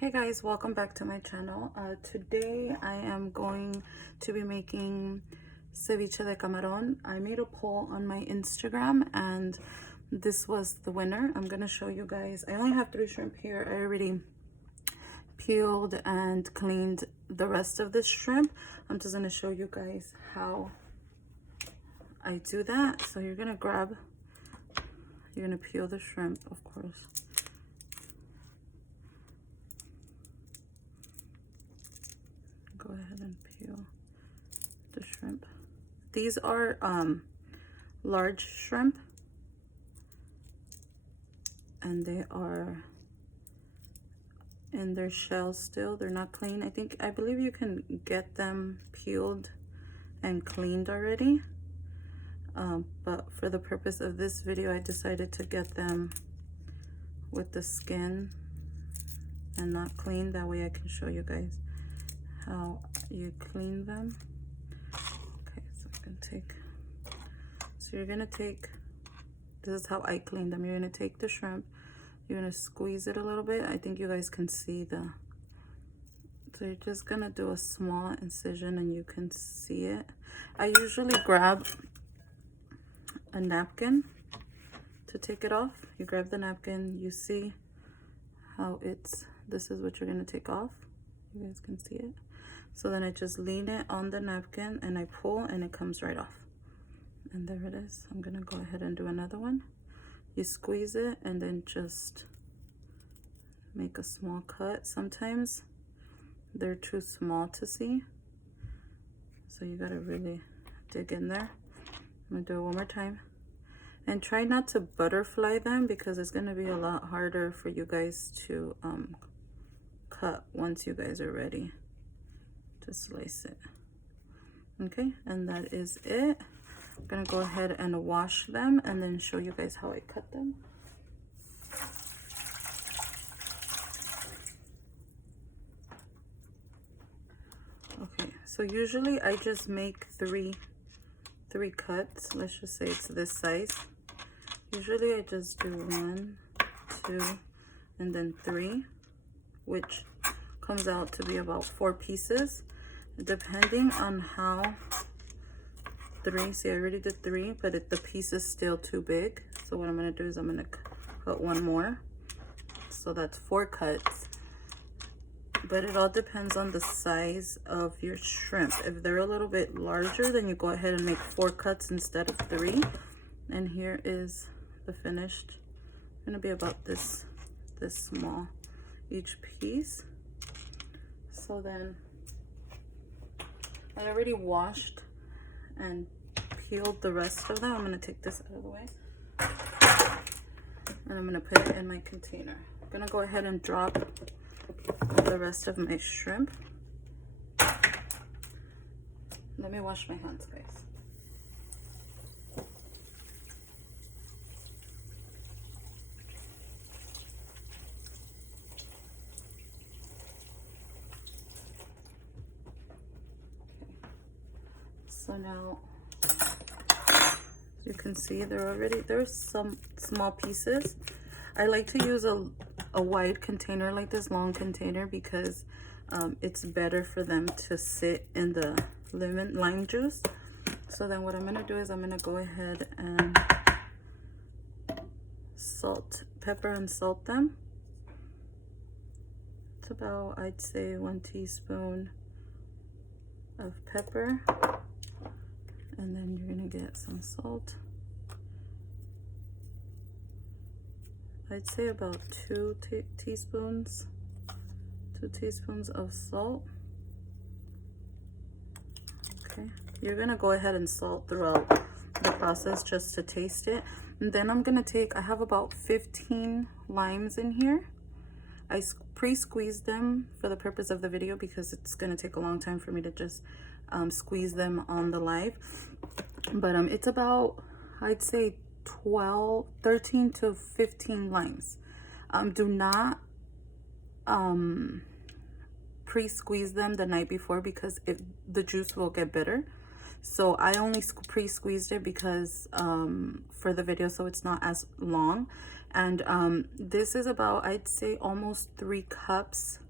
Hey guys, welcome back to my channel. Today I am going to be making ceviche de camaron. I made a poll on my Instagram and this was the winner. I'm gonna show you guys. I only have 3 shrimp here. I already peeled and cleaned the rest of this shrimp. I'm just gonna show you guys how I do that. So you're gonna peel the shrimp, of course. Go ahead and peel the shrimp. These are large shrimp and they are in their shell still. They're not clean. I believe you can get them peeled and cleaned already, but for the purpose of this video I decided to get them with the skin and not clean. That way I can show you guys how you clean them. Okay, so you're gonna take, this is how I clean them. You're gonna take the shrimp, you're gonna squeeze it a little bit. I think you guys can see so you're just gonna do a small incision and you can see it. I usually grab a napkin to take it off. You grab the napkin, you see how this is what you're gonna take off. You guys can see it. So then I just lean it on the napkin and I pull and it comes right off. And there it is. I'm gonna go ahead and do another one. You squeeze it and then just make a small cut. Sometimes they're too small to see, so you gotta really dig in there. I'm gonna do it one more time. And try not to butterfly them because it's gonna be a lot harder for you guys to cut once you guys are ready to slice it. Okay, and that is it. I'm gonna go ahead and wash them and then show you guys how I cut them. Okay, so usually I just make three cuts. Let's just say it's this size. Usually I just do 1, 2, and then 3, which comes out to be about 4 pieces, depending on how 3. See, I already did 3, but the piece is still too big. So what I'm gonna do is I'm gonna cut 1 more. So that's 4 cuts. But it all depends on the size of your shrimp. If they're a little bit larger, then you go ahead and make 4 cuts instead of 3. And here is the finished. It's gonna be about this small each piece. So then I already washed and peeled the rest of them. I'm gonna take this out of the way and I'm gonna put it in my container. I'm gonna go ahead and drop the rest of my shrimp. Let me wash my hands, guys. So now you can see there's some small pieces. I like to use a wide container like this, long container, because it's better for them to sit in the lime juice. So then what I'm gonna do is I'm gonna go ahead and pepper and salt them. It's about, I'd say, 1 teaspoon of pepper. And then you're gonna get some salt. I'd say about 2 teaspoons of salt. Okay, you're gonna go ahead and salt throughout the process just to taste it. And then I'm gonna I have about 15 limes in here. I pre-squeezed them for the purpose of the video because it's gonna take a long time for me to just squeeze them on the live. But it's about, I'd say, 13 to 15 limes. Do not pre-squeeze them the night before because the juice will get bitter. So I only pre-squeezed it because for the video, so it's not as long. And this is about, I'd say, almost 3 cups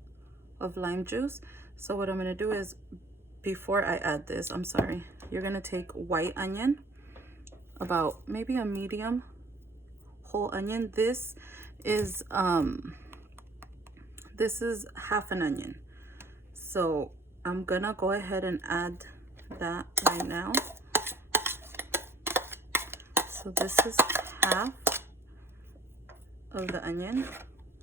of lime juice. So what I'm gonna do is, before I add this, I'm sorry, you're gonna take white onion, about maybe a medium whole onion. This is half an onion. So I'm gonna go ahead and add that right now. So this is half of the onion.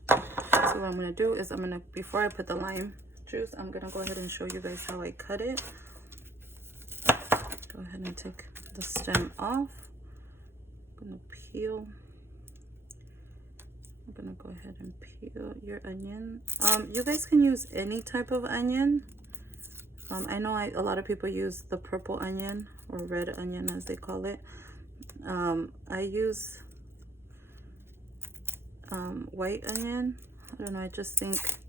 So what I'm gonna do is before I put the lime juice, I'm gonna go ahead and show you guys how I cut it. Go ahead and take the stem off. I'm gonna peel. I'm gonna go ahead and peel your onion. You guys can use any type of onion. I know a lot of people use the purple onion, or red onion as they call it. I use white onion. I don't know, I just think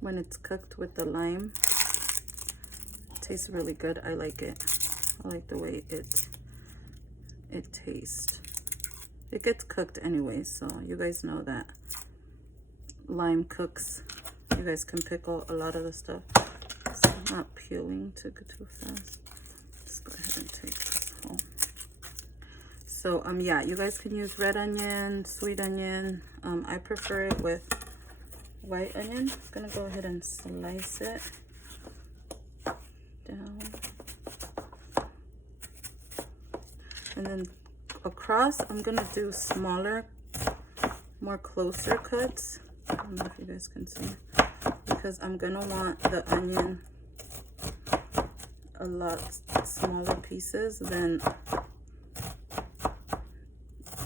when it's cooked with the lime, it tastes really good. I like it. I like the way it tastes. It gets cooked anyway, so you guys know that lime cooks. You guys can pickle a lot of the stuff. So I'm not peeling too fast. Let's go ahead and take this home. So yeah, you guys can use red onion, sweet onion. I prefer it with white onion. I'm gonna go ahead and slice it down, and then across I'm gonna do smaller, more closer cuts. I don't know if you guys can see, because I'm gonna want the onion a lot smaller pieces than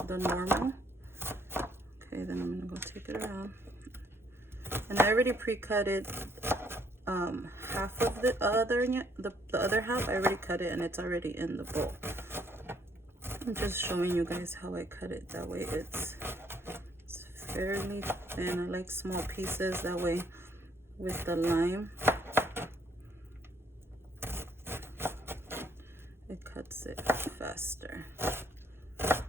the normal. Okay, then I'm gonna go take it around, and I already pre-cut it. Half of the other half I already cut it, and it's already in the bowl. I'm just showing you guys how I cut it. That way it's fairly thin. I like small pieces, that way with the lime it cuts it faster. Okay,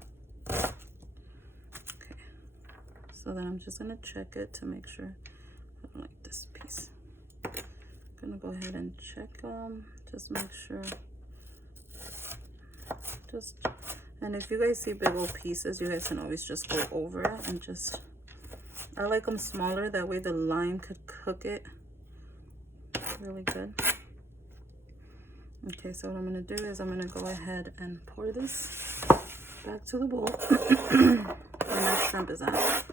so then I'm just gonna check it to make sure I don't like this piece. I'm gonna go ahead and check them, just make sure. And if you guys see big old pieces, you guys can always just go over it and just, I like them smaller, that way the lime could cook it really good. Okay, so what I'm gonna do is I'm gonna go ahead and pour this back to the bowl. And that shrimp is out.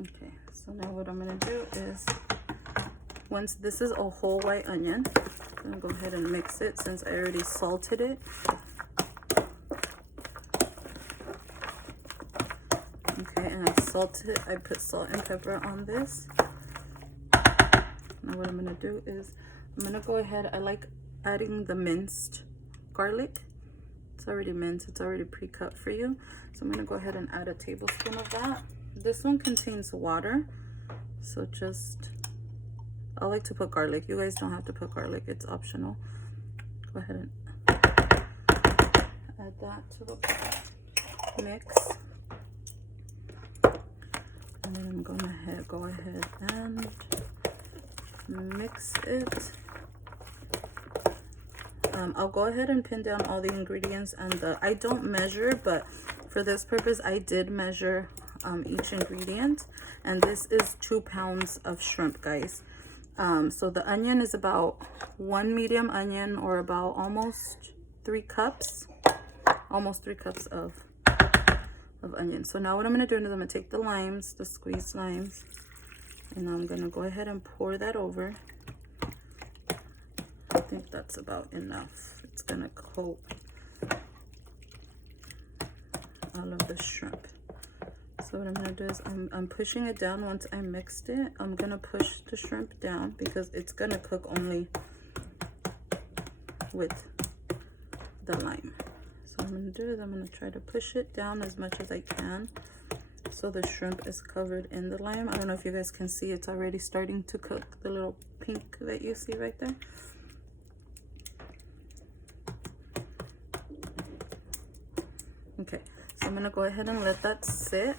Okay, so now what I'm gonna do is, once this is a whole white onion, I'm gonna go ahead and mix it since I already salted it. Okay, and I put salt and pepper on this. Now what I'm gonna do is, I'm gonna go ahead, I like adding the minced garlic. It's already minced, it's already pre-cut for you. So I'm gonna go ahead and add a tablespoon of that. This one contains water, so just, I like to put garlic. You guys don't have to put garlic, it's optional. Go ahead and add that to the mix. And then I'm gonna go ahead and mix it. I'll go ahead and pin down all the ingredients, and I don't measure, but for this purpose I did measure each ingredient, and this is 2 pounds of shrimp, guys. So the onion is about 1 medium onion, or about almost 3 cups of onion. So now what I'm going to do is I'm going to take the limes, the squeezed limes, and I'm going to go ahead and pour that over. I think that's about enough. It's going to coat all of the shrimp. So what I'm going to do is I'm pushing it down. Once I mixed it, I'm going to push the shrimp down because it's going to cook only with the lime. So what I'm going to do is I'm going to try to push it down as much as I can so the shrimp is covered in the lime. I don't know if you guys can see, it's already starting to cook, the little pink that you see right there. Okay, so I'm going to go ahead and let that sit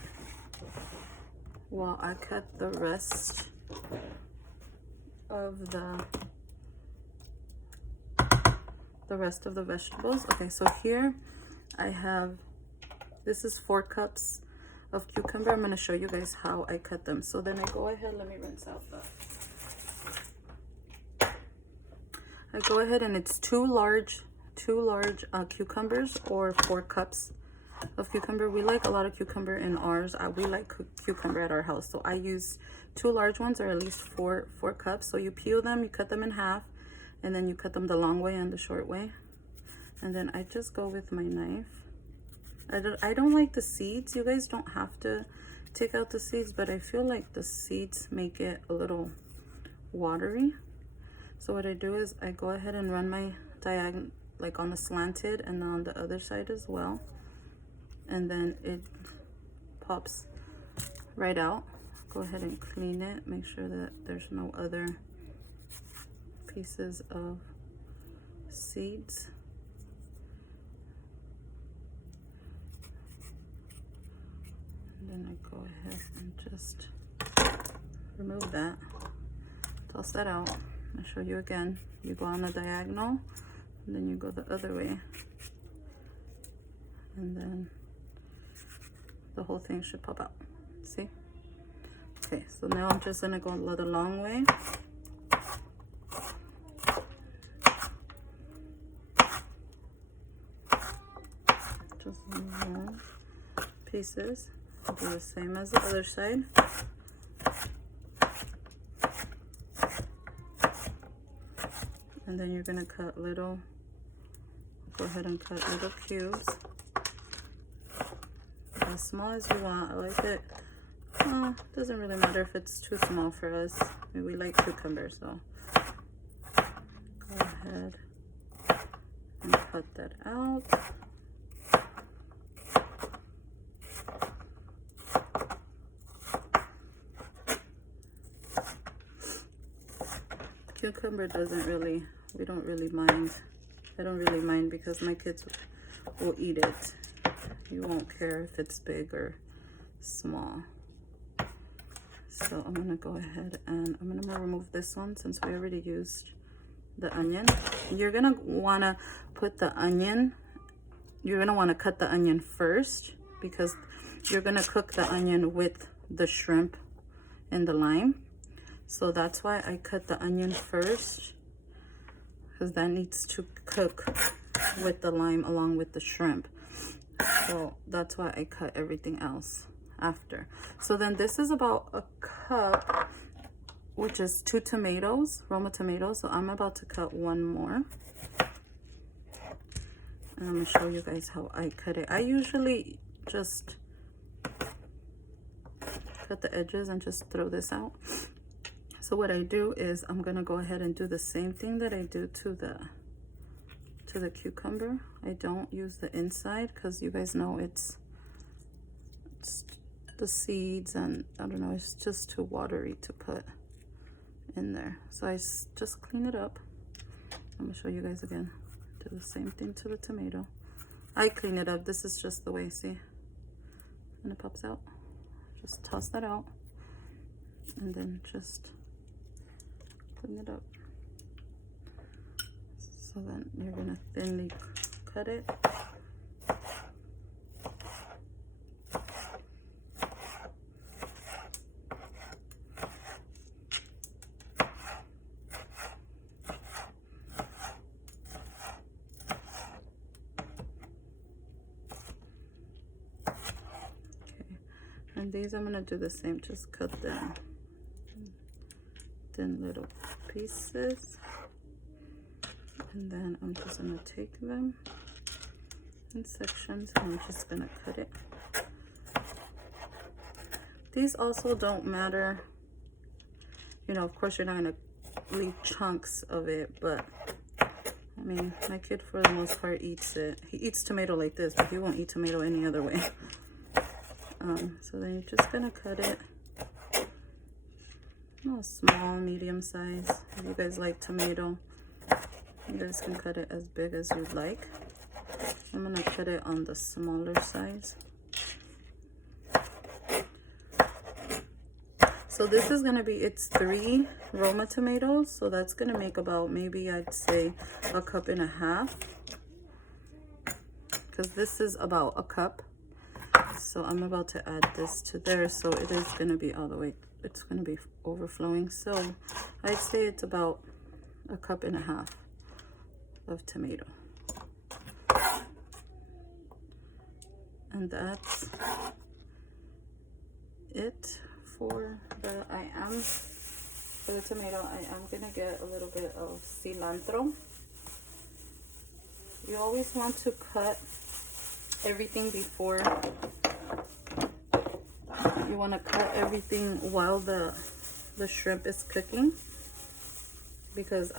while I cut the rest of the vegetables. Okay, so here I have, this is 4 cups of cucumber. I'm going to show you guys how I cut them. So then I go ahead, let me rinse out I go ahead and it's two large cucumbers, or 4 cups of cucumber. We like a lot of cucumber in ours. We like cucumber at our house, so I use 2 large ones, or at least 4 cups. So you peel them, you cut them in half, and then you cut them the long way and the short way. And then I just go with my knife. I don't like the seeds. You guys don't have to take out the seeds, but I feel like the seeds make it a little watery. So what I do is I go ahead and run my diagonal, like on the slanted and on the other side as well. And then it pops right out. Go ahead and clean it. Make sure that there's no other pieces of seeds. And then I go ahead and just remove that. Toss that out. I'll show you again. You go on the diagonal, and then you go the other way. And then the whole thing should pop out. See? Okay, so now I'm just gonna go the long way. Just remove pieces. Do the same as the other side. And then you're gonna cut little, go ahead and cut little cubes. As small as you want. I like it. Doesn't really matter if it's too small for us. I mean, we like cucumber, so go ahead and cut that out. Cucumber doesn't really, we don't really mind. I don't really mind because my kids will eat it. You won't care if it's big or small. So I'm gonna go ahead and I'm gonna remove this one since we already used the onion. You're gonna wanna put the onion, you're gonna wanna cut the onion first because you're gonna cook the onion with the shrimp and the lime. So that's why I cut the onion first, because that needs to cook with the lime along with the shrimp. So that's why I cut everything else after. So then this is about a cup, which is 2 tomatoes, Roma tomatoes. So I'm about to cut 1 more. And I'm gonna show you guys how I cut it. I usually just cut the edges and just throw this out. So what I do is I'm gonna go ahead and do the same thing that I do to the cucumber. I don't use the inside because you guys know it's the seeds, and I don't know, it's just too watery to put in there. So I just clean it up. I'm gonna show you guys again. Do the same thing to the tomato. I clean it up. This is just the way, see? And it pops out. Just toss that out and then just clean it up. So then you're gonna thinly cut it. And these I'm gonna do the same, just cut them in little pieces. And then I'm just gonna take them in sections and I'm just gonna cut it. These also don't matter. You know, of course you're not gonna leave chunks of it, but I mean, my kid for the most part eats it. He eats tomato like this, but he won't eat tomato any other way. So then you're just gonna cut it, small, medium size. If you guys like tomato, you guys can cut it as big as you'd like. I'm gonna cut it on the smaller size. So this is gonna be, it's 3 Roma tomatoes, so that's gonna make about, maybe I'd say 1.5 cups, because this is about 1 cup. So I'm about to add this to there, so it is gonna be all the way, it's gonna be overflowing. So I'd say it's about 1.5 cups of tomato. And that's it for the for the tomato. I am gonna get a little bit of cilantro. You always want to cut everything before, you want to cut everything while the shrimp is cooking, because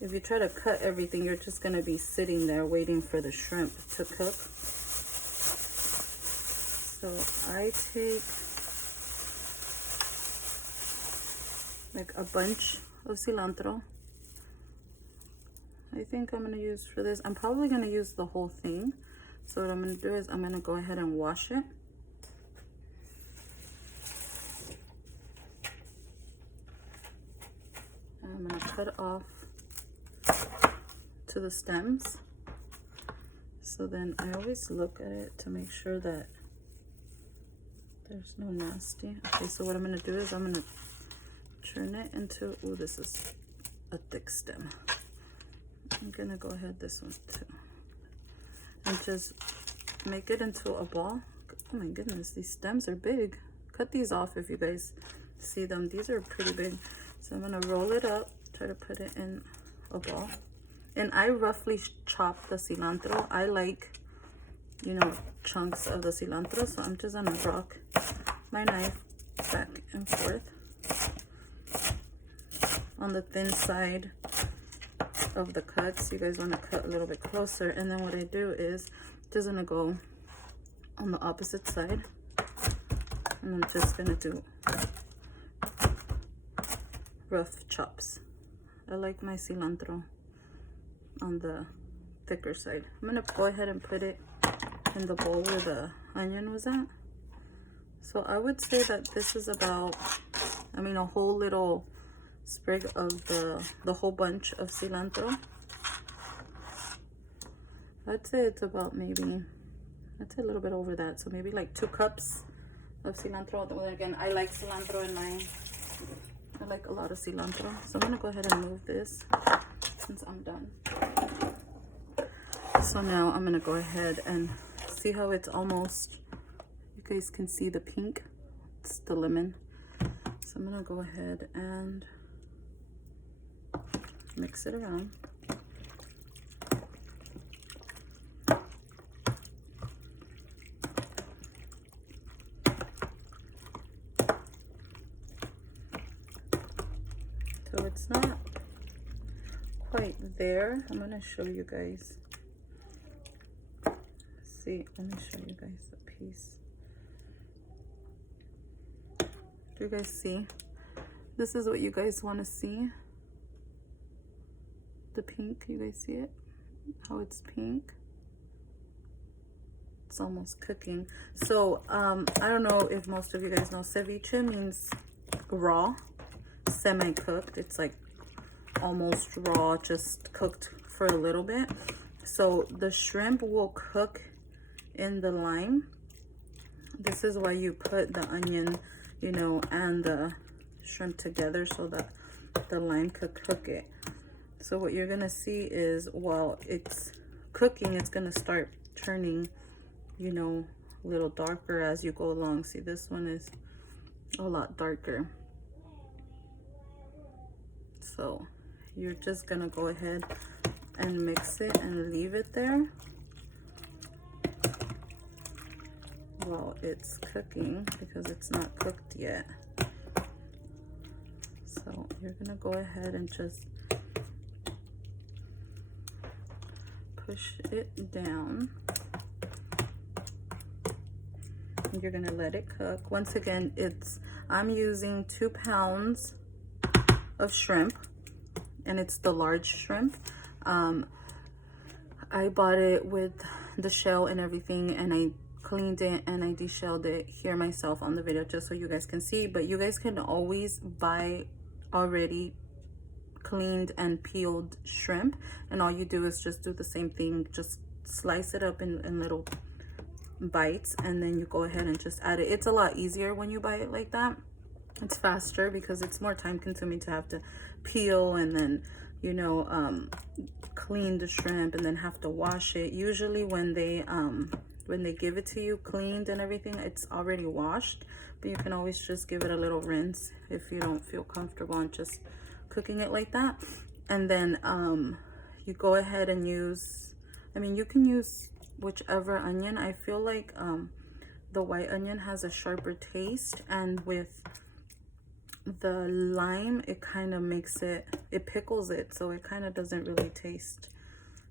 if you try to cut everything, you're just going to be sitting there waiting for the shrimp to cook. So I take like a bunch of cilantro. I think I'm going to use for this, I'm probably going to use the whole thing. So what I'm going to do is I'm going to go ahead and wash it. And I'm going to cut it off to the stems. So then I always look at it to make sure that there's no nasty. Okay, so what I'm going to do is I'm going to turn it into, oh, this is a thick stem. I'm going to go ahead this one too. And just make it into a ball. Oh my goodness, these stems are big. Cut these off if you guys see them. These are pretty big. So I'm going to roll it up, try to put it in a ball. And I roughly chop the cilantro. I like, you know, chunks of the cilantro. So I'm just going to rock my knife back and forth on the thin side of the cuts. You guys want to cut a little bit closer. And then what I do is just going to go on the opposite side. And I'm just going to do rough chops. I like my cilantro on the thicker side. I'm going to go ahead and put it in the bowl where the onion was at. So I would say that this is about, I mean, a whole little sprig of the whole bunch of cilantro. I'd say it's about maybe, I'd say a little bit over that. So maybe like 2 cups of cilantro. Then again, I like cilantro in my, I like a lot of cilantro. So I'm gonna go ahead and move this since I'm done. So now I'm gonna go ahead and see how it's almost, you guys can see the pink, it's the lemon. So I'm gonna go ahead and mix it around. So it's not quite there. I'm gonna show you guys. See, let me show you guys the piece. Do you guys see? This is what you guys want to see. The pink, you guys see it? How it's pink? It's almost cooking. So, I don't know if most of you guys know, ceviche means raw, semi-cooked. It's like almost raw, just cooked for a little bit. So the shrimp will cook in the lime. This is why you put the onion, you know, and the shrimp together so that the lime could cook it. So what you're gonna see is while it's cooking, it's gonna start turning, you know, a little darker as you go along. See, this one is a lot darker. So you're just gonna go ahead and mix it and leave it there while it's cooking, because it's not cooked yet. So you're gonna go ahead and just push it down. And you're gonna let it cook. Once again, I'm using 2 pounds of shrimp, and it's the large shrimp. I bought it with the shell and everything, and I cleaned it and I deshelled it here myself on the video just so you guys can see. But you guys can always buy already cleaned and peeled shrimp, and all you do is just do the same thing, just slice it up in little bites, and then you go ahead and just add it. It's a lot easier when you buy it like that. It's faster because it's more time consuming to have to peel and then, you know, clean the shrimp and then have to wash it. Usually when they give it to you cleaned and everything, it's already washed, but you can always just give it a little rinse if you don't feel comfortable in just cooking it like that. And then you go ahead and use, I mean, you can use whichever onion. I feel like the white onion has a sharper taste, and with the lime it kind of makes it, it pickles it, so it kind of doesn't really taste,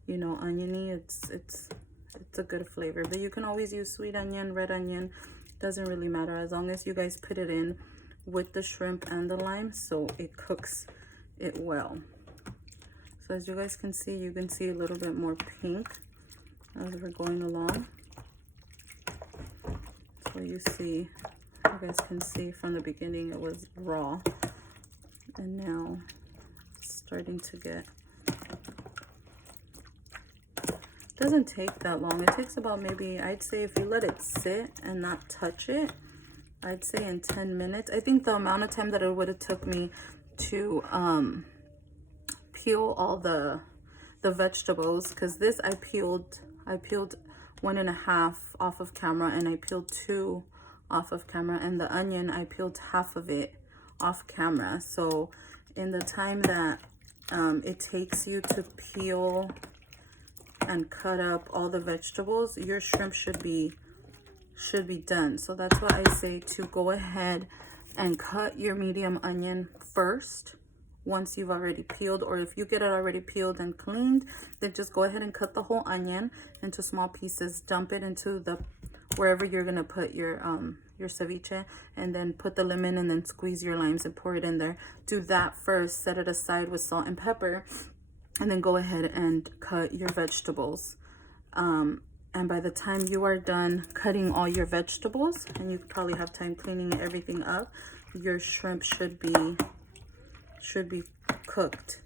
you know, oniony. It's a good flavor. But you can always use sweet onion, red onion, doesn't really matter, as long as you guys put it in with the shrimp and the lime so it cooks it well. So as you guys can see, you can see a little bit more pink as we're going along. So you see, you guys can see from the beginning it was raw, and now it's starting to get, doesn't take that long. It takes about, maybe, I'd say if you let it sit and not touch it, I'd say in 10 minutes. I think the amount of time that it would have took me to peel all the vegetables, because this I peeled 1.5 off of camera, and I peeled 2 off of camera, and the onion I peeled half of it off camera. So in the time that it takes you to peel and cut up all the vegetables, your shrimp should be done. So that's why I say to go ahead and cut your medium onion first once you've already peeled, or if you get it already peeled and cleaned, then just go ahead and cut the whole onion into small pieces, dump it into the wherever you're gonna put your ceviche, and then put the lemon and then squeeze your limes and pour it in there. Do that first, set it aside with salt and pepper, and then go ahead and cut your vegetables. And by the time you are done cutting all your vegetables, and you probably have time cleaning everything up, your shrimp should be cooked.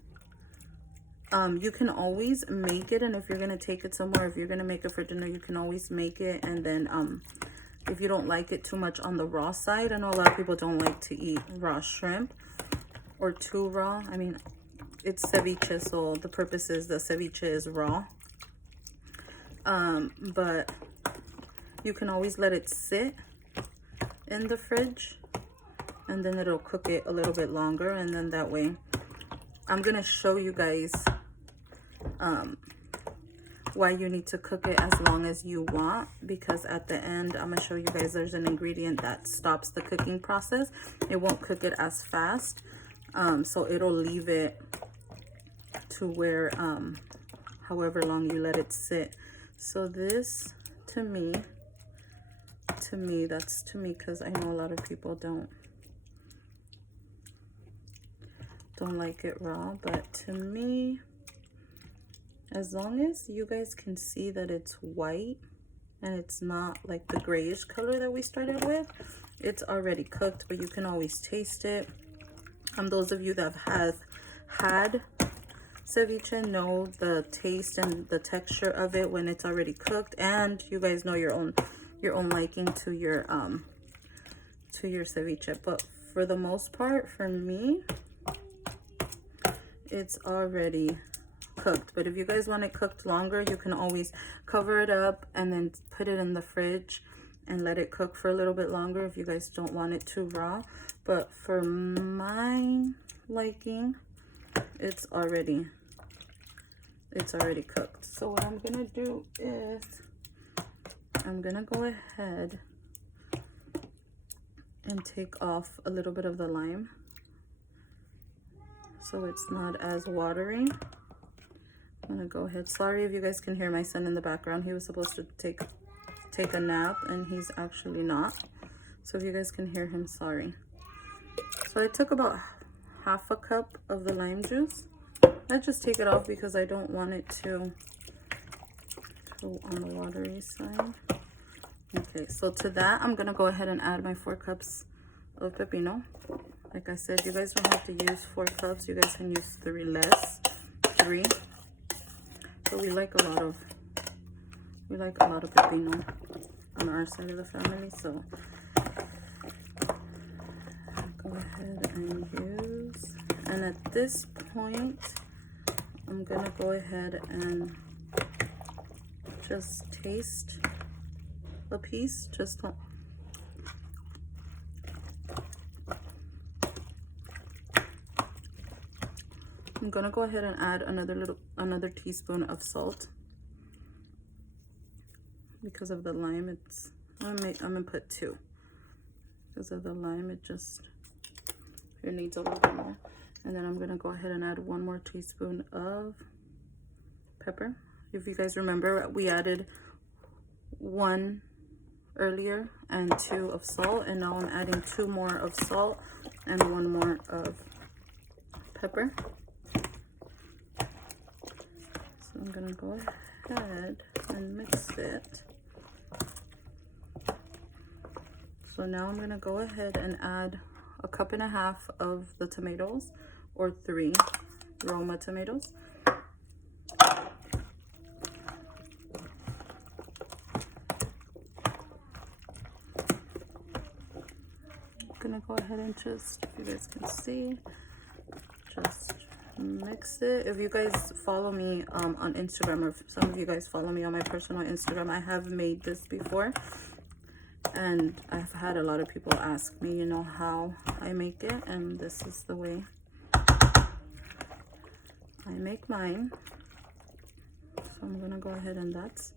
You can always make it, and if you're gonna take it somewhere, if you're gonna make it for dinner, you can always make it. And then if you don't like it too much on the raw side, I know a lot of people don't like to eat raw shrimp or too raw. I mean, it's ceviche, so the purpose is the ceviche is raw. But you can always let it sit in the fridge, and then it'll cook it a little bit longer. And then that way, I'm gonna show you guys why you need to cook it as long as you want, because at the end I'm gonna show you guys there's an ingredient that stops the cooking process. It won't cook it as fast, so it'll leave it to where however long you let it sit. So this, to me, that's to me, because I know a lot of people don't like it raw, but to me, as long as you guys can see that it's white and it's not like the grayish color that we started with, it's already cooked. But you can always taste it. Those of you that have had ceviche know the taste and the texture of it when it's already cooked, and you guys know your own liking to your ceviche. But for the most part, for me, it's already cooked. But if you guys want it cooked longer, you can always cover it up and then put it in the fridge and let it cook for a little bit longer if you guys don't want it too raw. But for my liking, it's already cooked. So what I'm gonna do is I'm gonna go ahead and take off a little bit of the lime so it's not as watery. I'm gonna go ahead. Sorry if you guys can hear my son in the background. He was supposed to take a nap and he's actually not. So if you guys can hear him, sorry. So I took about half a cup of the lime juice. I just take it off because I don't want it to on the watery side. Okay, so to that, I'm gonna go ahead and add my 4 cups of pepino. Like I said, you guys don't have to use 4 cups. You guys can use 3 less, 3. But we like a lot of pepino on our side of the family, so go ahead and use. And at this point, I'm gonna go ahead and just taste a piece, just to, I'm gonna go ahead and add another teaspoon of salt because of the lime. I'm gonna put 2 because of the lime. It needs a little bit more. And then I'm gonna go ahead and add 1 more teaspoon of pepper. If you guys remember, we added 1 earlier and 2 of salt, and now I'm adding 2 more of salt and 1 more of pepper. So I'm gonna go ahead and mix it. So now I'm gonna go ahead and add 1.5 cups of the tomatoes, or 3 Roma tomatoes. Gonna go ahead and just, if you guys can see, just mix it. If you guys follow me on Instagram, or if some of you guys follow me on my personal Instagram, I have made this before, and I've had a lot of people ask me, you know, how I make it, and this is the way I make mine. So I'm gonna go ahead, and that's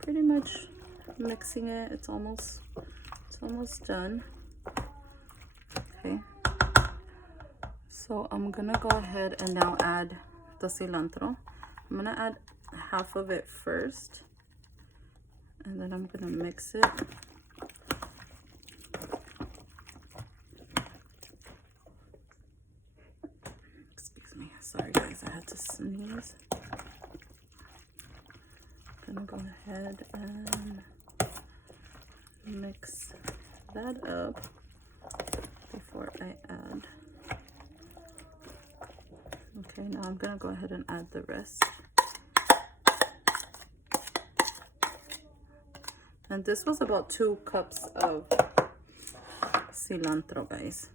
pretty much mixing it. It's almost done. Okay, so I'm gonna go ahead and now add the cilantro. I'm gonna add half of it first, and then I'm gonna mix it. Excuse me, sorry guys, I had to sneeze. I'm gonna go ahead and mix that up before I add. Okay, now I'm gonna go ahead and add the rest. And this was about 2 cups of cilantro, guys.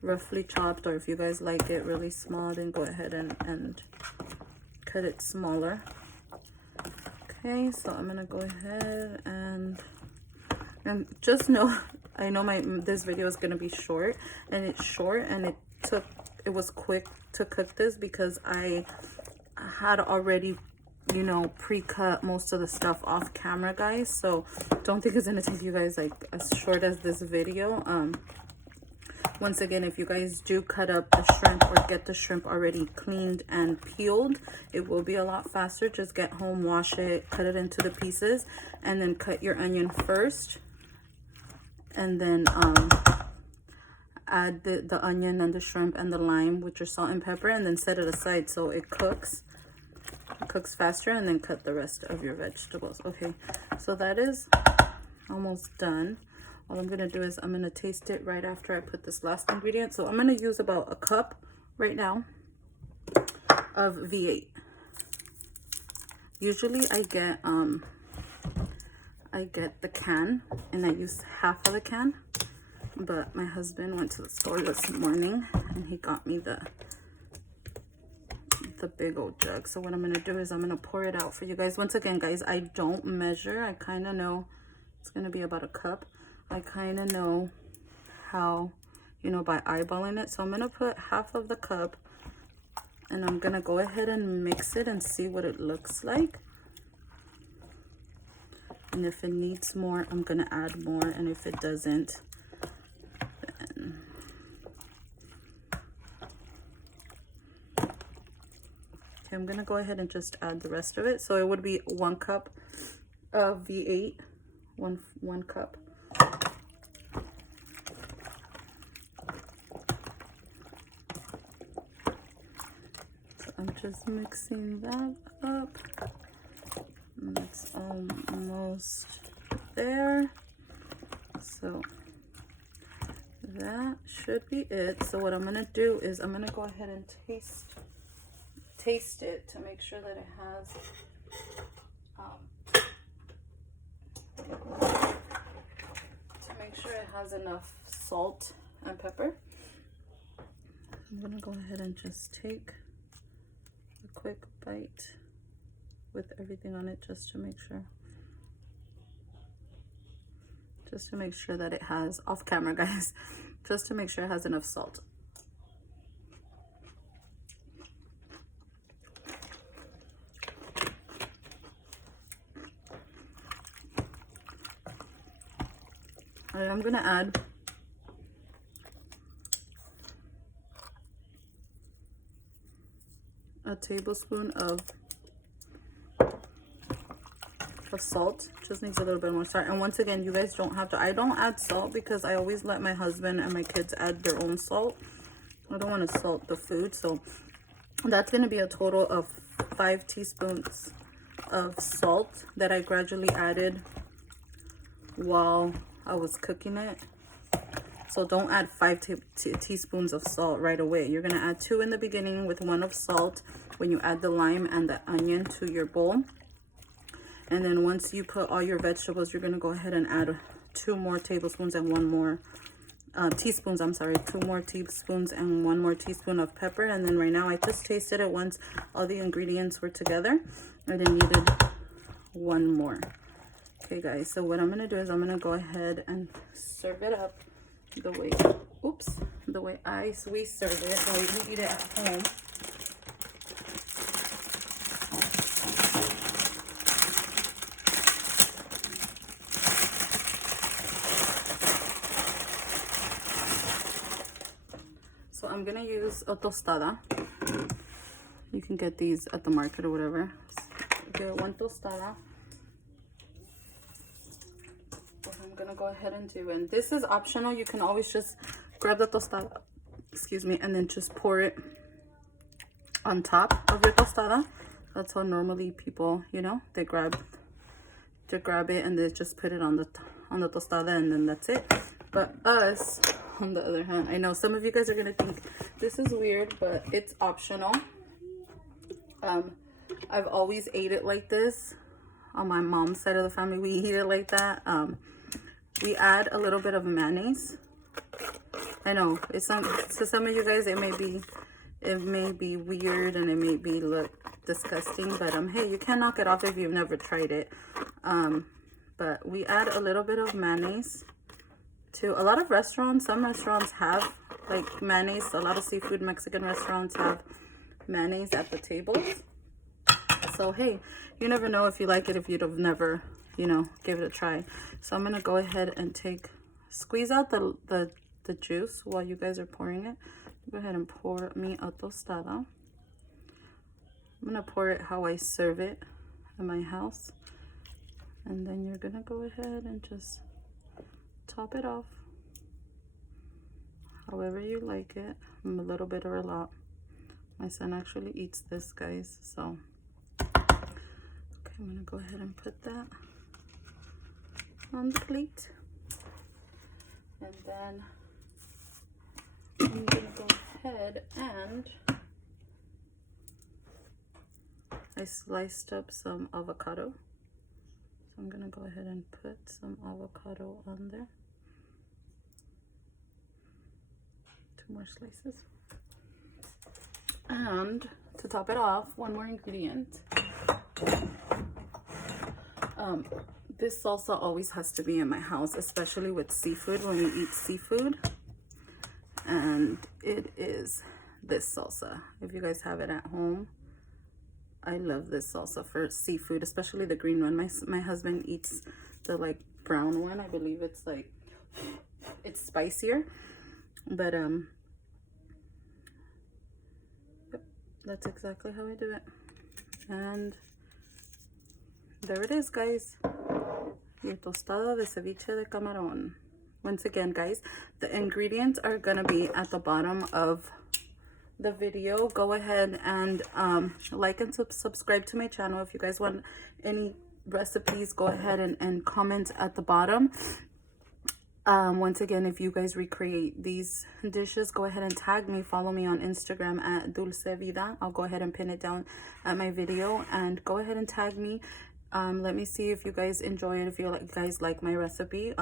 Roughly chopped, or if you guys like it really small, then go ahead and cut it smaller. Okay, so I'm gonna go ahead and just know, I know this video is gonna be short, and it's short, and it was quick to cook this because I had already, you know, pre-cut most of the stuff off camera, guys. So don't think it's gonna take you guys like as short as this video. Once again, if you guys do cut up the shrimp or get the shrimp already cleaned and peeled, it will be a lot faster. Just get home, wash it, cut it into the pieces, and then cut your onion first, and then add the onion and the shrimp and the lime with your salt and pepper, and then set it aside so it cooks faster, and then cut the rest of your vegetables. Okay, so that is almost done. All I'm gonna do is I'm gonna taste it right after I put this last ingredient. So I'm gonna use about 1 cup right now of V8. Usually I get the can, and I use half of the can, but my husband went to the store this morning and he got me the big old jug. So what I'm gonna do is I'm gonna pour it out for you guys. Once again, guys, I don't measure. I kind of know it's gonna be about 1 cup. I kind of know how, you know, by eyeballing it. So I'm gonna put half of the cup, and I'm gonna go ahead and mix it and see what it looks like. And if it needs more, I'm gonna add more, and if it doesn't, then okay, I'm gonna go ahead and just add the rest of it. So it would be 1 cup of V8, one cup. So I'm just mixing that up. And that's almost there. So that should be it. So what I'm gonna do is I'm gonna go ahead and taste it to make sure that it has enough salt and pepper. I'm gonna go ahead and just take a quick bite with everything on it just to make sure. Just to make sure that it has, off camera guys, just to make sure it has enough salt. And I'm gonna add a tablespoon of salt. Just needs a little bit more salt. And once again, you guys don't have to. I don't add salt because I always let my husband and my kids add their own salt. I don't want to salt the food. So that's going to be a total of 5 teaspoons of salt that I gradually added while I was cooking it. So don't add 5 teaspoons of salt right away. You're going to add 2 in the beginning with 1 of salt when you add the lime and the onion to your bowl. And then once you put all your vegetables, you're going to go ahead and add 2 more tablespoons and 1 more teaspoons. I'm sorry, 2 more teaspoons and 1 more teaspoon of pepper. And then right now I just tasted it once all the ingredients were together. And then needed 1 more. Okay, guys. So what I'm going to do is I'm going to go ahead and serve it up the way, the way we serve it, the way we eat it at home. So I'm gonna use a tostada. You can get these at the market or whatever. Get 1 tostada. What I'm gonna go ahead and do, and this is optional. You can always just grab the tostada, excuse me, and then just pour it on top of your tostada. That's how normally people, you know, they grab it and they just put it on the tostada, and then that's it. But us, on the other hand, I know some of you guys are gonna think this is weird, but it's optional. I've always ate it like this. On my mom's side of the family, we eat it like that. We add a little bit of mayonnaise. I know it's to some of you guys it may be weird and it may be look disgusting, but hey, you can't knock it off if you've never tried it. But we add a little bit of mayonnaise to a lot of restaurants. Some restaurants have like mayonnaise. A lot of seafood Mexican restaurants have mayonnaise at the tables. So hey, you never know if you like it if you've never, you know, give it a try. So I'm gonna go ahead and squeeze out the juice while you guys are pouring it. Go ahead and pour me a tostada. I'm gonna pour it how I serve it in my house, and then you're gonna go ahead and just top it off however you like it, a little bit or a lot. My son actually eats this, guys, so okay, I'm gonna go ahead and put that on the plate, and then I'm gonna go ahead and I sliced up some avocado. So I'm gonna go ahead and put some avocado on there. 2 more slices. And to top it off, 1 more ingredient. This salsa always has to be in my house, especially with seafood, when we eat seafood. And it is this salsa. If you guys have it at home, I love this salsa for seafood, especially the green one. My husband eats the like brown one. I believe it's like, it's spicier, but yep, that's exactly how I do it. And there it is, guys. Your tostada de ceviche de Camaron. Once again, guys, the ingredients are gonna be at the bottom of the video. Go ahead and like and subscribe to my channel if you guys want any recipes, go ahead and comment at the bottom. Once again, if you guys recreate these dishes, go ahead and tag me. Follow me on Instagram at Dulce Vida. I'll go ahead and pin it down at my video, and go ahead and tag me. Let me see if you guys enjoy it, if you guys like my recipe.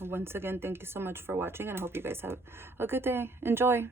Once again, thank you so much for watching, and I hope you guys have a good day. Enjoy.